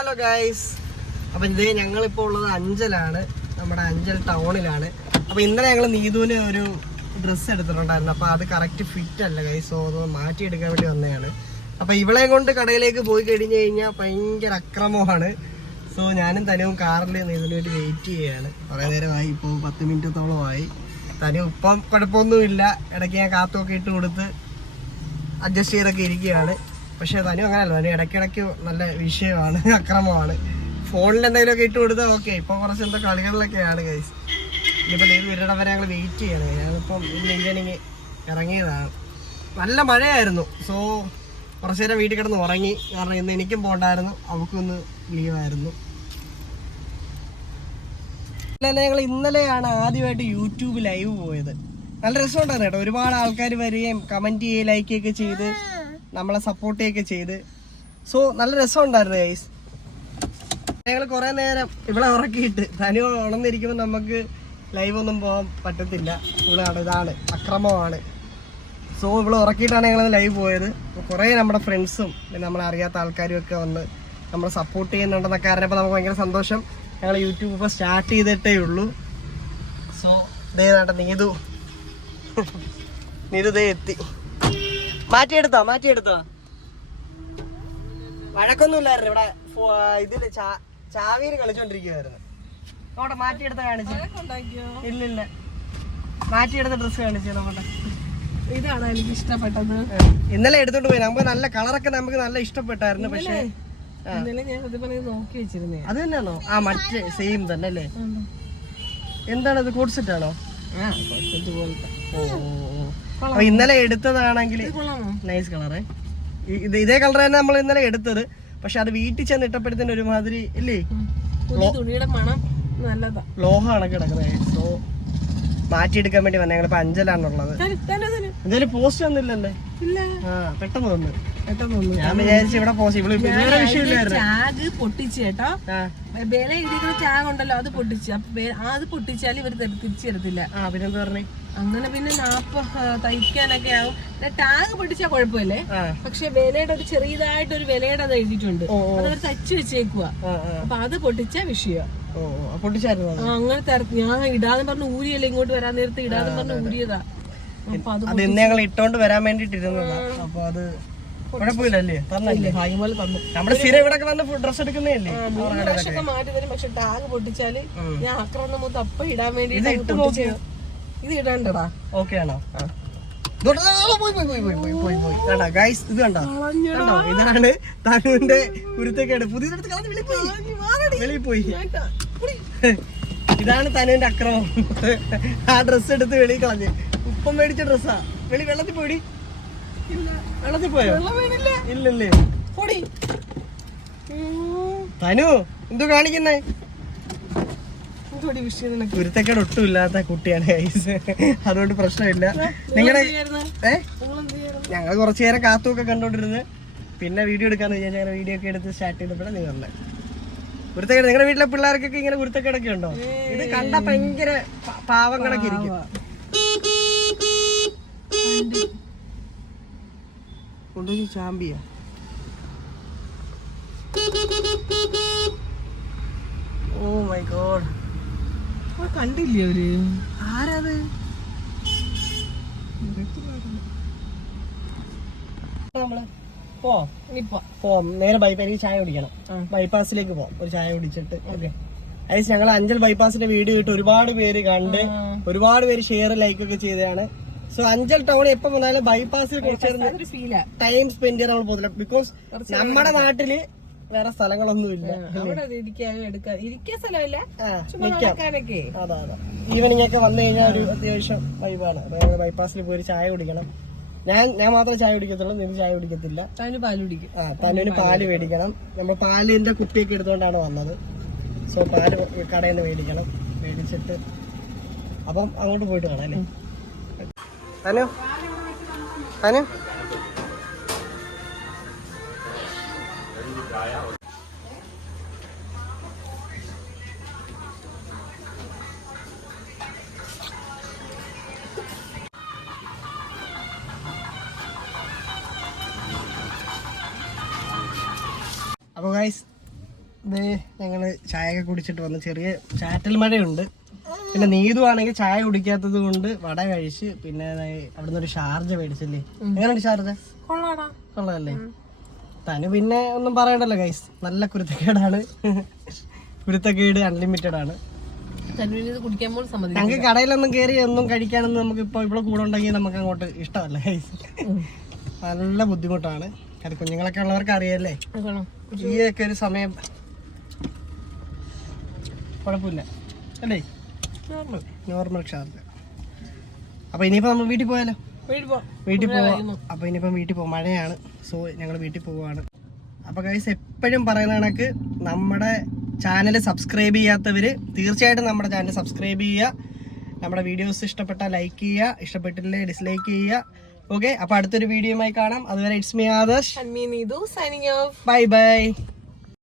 Hello guys, അപ്പം ഇത് ഞങ്ങളിപ്പോൾ ഉള്ളത് അഞ്ചലാണ്, നമ്മുടെ അഞ്ചൽ ടൗണിലാണ്. അപ്പോൾ ഇന്നലെ ഞങ്ങൾ നീതുവിന് ഒരു ഡ്രസ്സ് എടുത്തിട്ടുണ്ടായിരുന്നു. അപ്പോൾ അത് കറക്റ്റ് ഫിറ്റ് അല്ല ഗൈസ്, സോ അത് മാറ്റിയെടുക്കാൻ വേണ്ടി വന്നതാണ്. അപ്പോൾ ഇവളെ കൊണ്ട് കടയിലേക്ക് പോയി കഴിഞ്ഞ് കഴിഞ്ഞാൽ ഭയങ്കര അക്രമമാണ്. സോ ഞാനും തനുവും കാറിൽ നീതുവിന് വേണ്ടി വെയിറ്റ് ചെയ്യുകയാണ്. കുറേ നേരമായി, ഇപ്പോൾ 10 മിനിറ്റത്തോളമായി. തനു ഇപ്പം കുഴപ്പമൊന്നുമില്ല, ഇടയ്ക്ക് ഞാൻ കാത്തൊക്കെ ഇട്ട് കൊടുത്ത് അഡ്ജസ്റ്റ് ചെയ്തൊക്കെ ഇരിക്കുകയാണ്. പക്ഷെ തനു അങ്ങനെയല്ല, തനു ഇടയ്ക്കിടയ്ക്ക് നല്ല വിഷയമാണ്, അക്രമമാണ്. ഫോണിൽ എന്തെങ്കിലുമൊക്കെ ഇട്ട് കൊടുത്താൽ ഓക്കെ. ഇപ്പം കുറച്ച് എന്തോ കളികളിലൊക്കെയാണ് ഗൈസ്. ഇനിയിപ്പോൾ നീ വീട്ടിൽ വരെ ഞങ്ങൾ വെയിറ്റ് ചെയ്യണം. ഞാനിപ്പം ഇന്ന് ഈവനിങ് ഇറങ്ങിയതാണ്. നല്ല മഴയായിരുന്നു. സോ കുറച്ച് നേരം വീട്ടിൽ കിടന്ന് ഉറങ്ങി. കാരണം ഇന്ന് എനിക്കും പോകണ്ടായിരുന്നു, അവൾക്കൊന്ന് ലീവായിരുന്നു. ഞങ്ങൾ ഇന്നലെയാണ് ആദ്യമായിട്ട് യൂട്യൂബ് ലൈവ് പോയത്. നല്ല രസമുണ്ടായിരുന്നു കേട്ടോ. ഒരുപാട് ആൾക്കാർ വരികയും കമൻറ്റ് ചെയ്യുകയും ലൈക്ക് ചെയ്യുകയൊക്കെ ചെയ്ത് നമ്മളെ സപ്പോർട്ട് ചെയ്യുകയൊക്കെ ചെയ്ത്. സോ നല്ല രസമുണ്ടായിരുന്നു ഗൈസ്. ഞങ്ങൾ കുറേ നേരം ഇവിടെ ഉറക്കിയിട്ട് തനു ഉണർന്നിരിക്കുമ്പോൾ നമുക്ക് ലൈവ് ഒന്നും പോകാൻ പറ്റത്തില്ല. ഇതാണ് അക്രമമാണ്. സോ ഇവിടെ ഉറക്കിയിട്ടാണ് ഞങ്ങൾ ലൈവ് പോയത്. കുറേ നമ്മുടെ ഫ്രണ്ട്സും പിന്നെ നമ്മളെ അറിയാത്ത ആൾക്കാരും ഒക്കെ വന്ന് നമ്മളെ സപ്പോർട്ട് ചെയ്യുന്നുണ്ടെന്നൊക്കെ അറിഞ്ഞപ്പോൾ നമുക്ക് ഭയങ്കര സന്തോഷം. ഞങ്ങൾ യൂട്യൂബ് ഇപ്പോൾ സ്റ്റാർട്ട് ചെയ്തിട്ടേ ഉള്ളൂ. സോ ദേ നാട്ടെ നീതു ദേ എത്തി. മാറ്റിയെടുത്തോ വഴക്കൊന്നുമില്ലായിരുന്നു. ഇവിടെ ഇതില് ചാവിയിൽ കളിച്ചോണ്ടിരിക്കുവായിരുന്നു. നോട്ടെ മാറ്റിയെടുത്ത കാണിച്ചു. ഇല്ലില്ല, മാറ്റിയെടുത്ത ഡ്രസ്സ് കാണിച്ചു. നോട്ടെ, ഇതാണ് എനിക്ക് ഇഷ്ടപ്പെട്ടത്. ഇന്നലെ എടുത്തോണ്ട് പോയി. നമുക്ക് നല്ല കളറൊക്കെ നമുക്ക് നല്ല ഇഷ്ടപ്പെട്ടായിരുന്നു. പക്ഷേ നോക്കി വെച്ചിരുന്നേ അത് തന്നെയാണോ? ആ മറ്റേ സെയിം തന്നെ അല്ലേ? എന്താണത്, കോഡ് സെറ്റ് ആണോ? ഓ, ഇന്നലെ എടുത്തതാണെങ്കിൽ നൈസ് കളറേ. ഇതേ കളർ തന്നെ നമ്മൾ ഇന്നലെ എടുത്തത്. പക്ഷെ അത് വീട്ടിൽ ചെന്ന് ഇട്ടപ്പെടുത്തിന് ഒരുമാതിരി ഇല്ലേ, തുണിയുടെ മണം നല്ലതാ, ലോഹമാണ് കിടക്കുന്നത്. സോ മാറ്റിയെടുക്കാൻ വേണ്ടി വന്നേ. ഞങ്ങളിപ്പോ അഞ്ചലാണുള്ളത്. എന്തായാലും പോസ്റ്റ് ഒന്നുമില്ലല്ലേ? ആ പെട്ടെന്ന് വന്നു. ഞാൻ വിചാരിച്ചു ഇവിടെ ടാഗ് പൊട്ടിച്ച് കേട്ടോ, വില എഴുതിക്കുന്ന ടാഗ് ഉണ്ടല്ലോ, അത് പൊട്ടിച്ച്. അത് പൊട്ടിച്ചാൽ ഇവർ തിരിച്ചു തരത്തില്ല. പിന്നെന്താ പറഞ്ഞേ? അങ്ങനെ പിന്നെ തയ്ക്കാനൊക്കെ ആവും. ടാഗ് പൊട്ടിച്ചാൽ കുഴപ്പമില്ലേ, പക്ഷെ വിലയുടെ ഒരു ചെറിയതായിട്ട് ഒരു വിലയുടെ അത് എഴുതിയിട്ടുണ്ട്. അതവർ തയ്ച്ചു വെച്ചേക്കുക. അപ്പൊ അത് പൊട്ടിച്ചാ വിഷയം. അങ്ങനെ ഞാൻ ഇടാന്ന് പറഞ്ഞ ഊരിയല്ലേ, ഇങ്ങോട്ട് വരാൻ നേരത്തെ ഇടാന്ന് പറഞ്ഞ ഊരിയതാ. അപ്പൊ അത് ഇന്ന് ഞങ്ങൾ ഇട്ടോണ്ട് വരാൻ വേണ്ടിട്ടിരുന്നതാ. അപ്പൊ അത് കുഴപ്പമില്ലല്ലേ, നമ്മുടെ സ്ഥിരം ഇവിടെ വന്ന് ഡ്രസ് എടുക്കുന്നതല്ലേ. മാറ്റി തരും. പക്ഷെ ടാഗ് പൊട്ടിച്ചാല് ഞാൻ ആക്രമണം മൊത്തം അപ്പൊ ഇടാൻ വേണ്ടി ഇത് ഇടണ്ടടാ. ഓക്കെ ആണോ? ഇത് കണ്ടോ, ഇതാണ് തനുവിന്റെ കുരുത്തക്കേട്. പുതിയതെടുത്ത് വെളിയിൽ പോയി. ഇതാണ് തനുവിന്റെ അക്രമം. ആ ഡ്രസ്സ് എടുത്ത് വെളിയിൽ കളഞ്ഞ്. ഉപ്പം മേടിച്ച ഡ്രസ്സാ. വെള്ളത്തിൽ പോയി. വെള്ളത്തിൽ പോയോ? ഇല്ലല്ലേ. തനു എന്തോ കാണിക്കുന്നേ? കുരുത്തക്കേട് ഒട്ടും ഇല്ലാത്ത കുട്ടിയാണ് ഗൈസ്, അതുകൊണ്ട് പ്രശ്നമില്ല. നിങ്ങളുടെ ഞങ്ങൾ കുറച്ചു നേരം കാത്തുമൊക്കെ കണ്ടോണ്ടിരുന്ന് പിന്നെ വീഡിയോ എടുക്കാന്ന് വിചാരിച്ചാൽ വീഡിയോ ഒക്കെ എടുത്ത് സ്റ്റാർട്ട് ചെയ്തപ്പോഴാണ് നീ പറഞ്ഞത്. കുരുത്തക്കേട് നിങ്ങളുടെ വീട്ടിലെ പിള്ളേർക്കൊക്കെ ഇങ്ങനെ കുരുത്തക്കേടൊക്കെ ഉണ്ടോ? ഇത് കണ്ട ഭയങ്കര പാവങ്ങളൊക്കെ ഇരിക്കും. കൊണ്ടുപോയി ചാമ്പിയ ഓ മൈ ഗോഡ്, കണ്ടില്ലേ അവര്? ആരാത്? നമ്മള് പോവാം നേരെ ബൈപ്പാസിൽ ചായ കുടിക്കണം. ബൈപ്പാസിലേക്ക് പോവാം, ഒരു ചായ കുടിച്ചിട്ട്. ഓക്കെ ഐസ്, ഞങ്ങൾ അഞ്ചൽ ബൈപ്പാസിന്റെ വീഡിയോ ഇട്ട് ഒരുപാട് പേര് കണ്ട്, ഒരുപാട് പേര് ഷെയർ ലൈക്ക് ഒക്കെ ചെയ്തതാണ്. സോ അഞ്ചൽ ടൗൺ എപ്പോ വന്നാലും ബൈപ്പാസിൽ കുറച്ച് ടൈം സ്പെൻഡ് ചെയ്യാൻ നമ്മൾ പോകുന്നില്ല. ബിക്കോസ് നമ്മുടെ നാട്ടില് വേറെ സ്ഥലങ്ങളൊന്നും ഇല്ല. ഈവനിങ് ഒക്കെ വന്നു കഴിഞ്ഞാൽ ഒരു അത്യാവശ്യം വൈബാണ്. ബൈപ്പാസിൽ പോയി ചായ കുടിക്കണം. ഞാൻ മാത്രമേ ചായ കുടിക്കത്തുള്ളൂ, നിങ്ങൾ ചായ കുടിക്കത്തില്ല. തനുവിന് പാല് മേടിക്കണം. നമ്മൾ പാലിന്റെ കുപ്പിയൊക്കെ എടുത്തുകൊണ്ടാണ് വന്നത്. സോ പാല് കടയിൽ നിന്ന് മേടിക്കണം. മേടിച്ചിട്ട് അപ്പം അങ്ങോട്ട് പോയിട്ട് കാണാം അല്ലേ. തനു അപ്പോൾ ഗൈസ് ഇത് ഞങ്ങള് ചായയൊക്കെ കുടിച്ചിട്ട് വന്ന് ചെറിയ ചാറ്റൽ മഴയുണ്ട്. പിന്നെ നീതു ആണെങ്കിൽ ചായ കുടിക്കാത്തത് കൊണ്ട് വട കഴിച്ച് പിന്നെ അവിടുന്ന് ഒരു ഷാർജ മേടിച്ചില്ലേ. എങ്ങനെയുണ്ട് ഷാർജ? കൊള്ളാല്ലേ? തനു പിന്നെ ഒന്നും പറയണ്ടല്ലോ ഗൈസ്, നല്ല കുരുത്തക്കേടാണ്. കുരുത്തക്കേട് അൺലിമിറ്റഡ് ആണ്. ഞങ്ങൾക്ക് കടയിലൊന്നും കയറി ഒന്നും കഴിക്കാനൊന്നും നമുക്ക് ഇപ്പൊ ഇവിടെ കൂടെ ഉണ്ടെങ്കിൽ നമുക്ക് അങ്ങോട്ട് ഇഷ്ടമല്ല ഗൈസ്. നല്ല ബുദ്ധിമുട്ടാണ്. അത് കുഞ്ഞുങ്ങളൊക്കെ ഉള്ളവർക്ക് അറിയാല്ലേ, ഈ ഒക്കെ ഒരു സമയം കുഴപ്പമില്ല അല്ലേ? Normal Sharjah. അപ്പൊ ഇനിയിപ്പോ നമ്മൾ വീട്ടിൽ പോയാലോ? വീട്ടിൽ പോവാം. അപ്പൊ ഇനിയിപ്പം വീട്ടിൽ പോവാം, മഴയാണ്. സോ ഞങ്ങൾ വീട്ടിൽ പോവാണ്. അപ്പൊ ഗൈസ് എപ്പോഴും പറയുന്ന കണക്ക് നമ്മുടെ ചാനൽ സബ്സ്ക്രൈബ് ചെയ്യാത്തവര് തീർച്ചയായിട്ടും നമ്മുടെ ചാനൽ സബ്സ്ക്രൈബ് ചെയ്യുക. നമ്മുടെ വീഡിയോസ് ഇഷ്ടപ്പെട്ടാൽ ലൈക്ക് ചെയ്യുക, ഇഷ്ടപ്പെട്ടില്ലേ ഡിസ്ലൈക്ക് ചെയ്യുക. ഓക്കെ, അപ്പൊ അടുത്തൊരു വീഡിയോയുമായി കാണാം. അതുവരെ it's me Adarsh, signing off. Bye bye.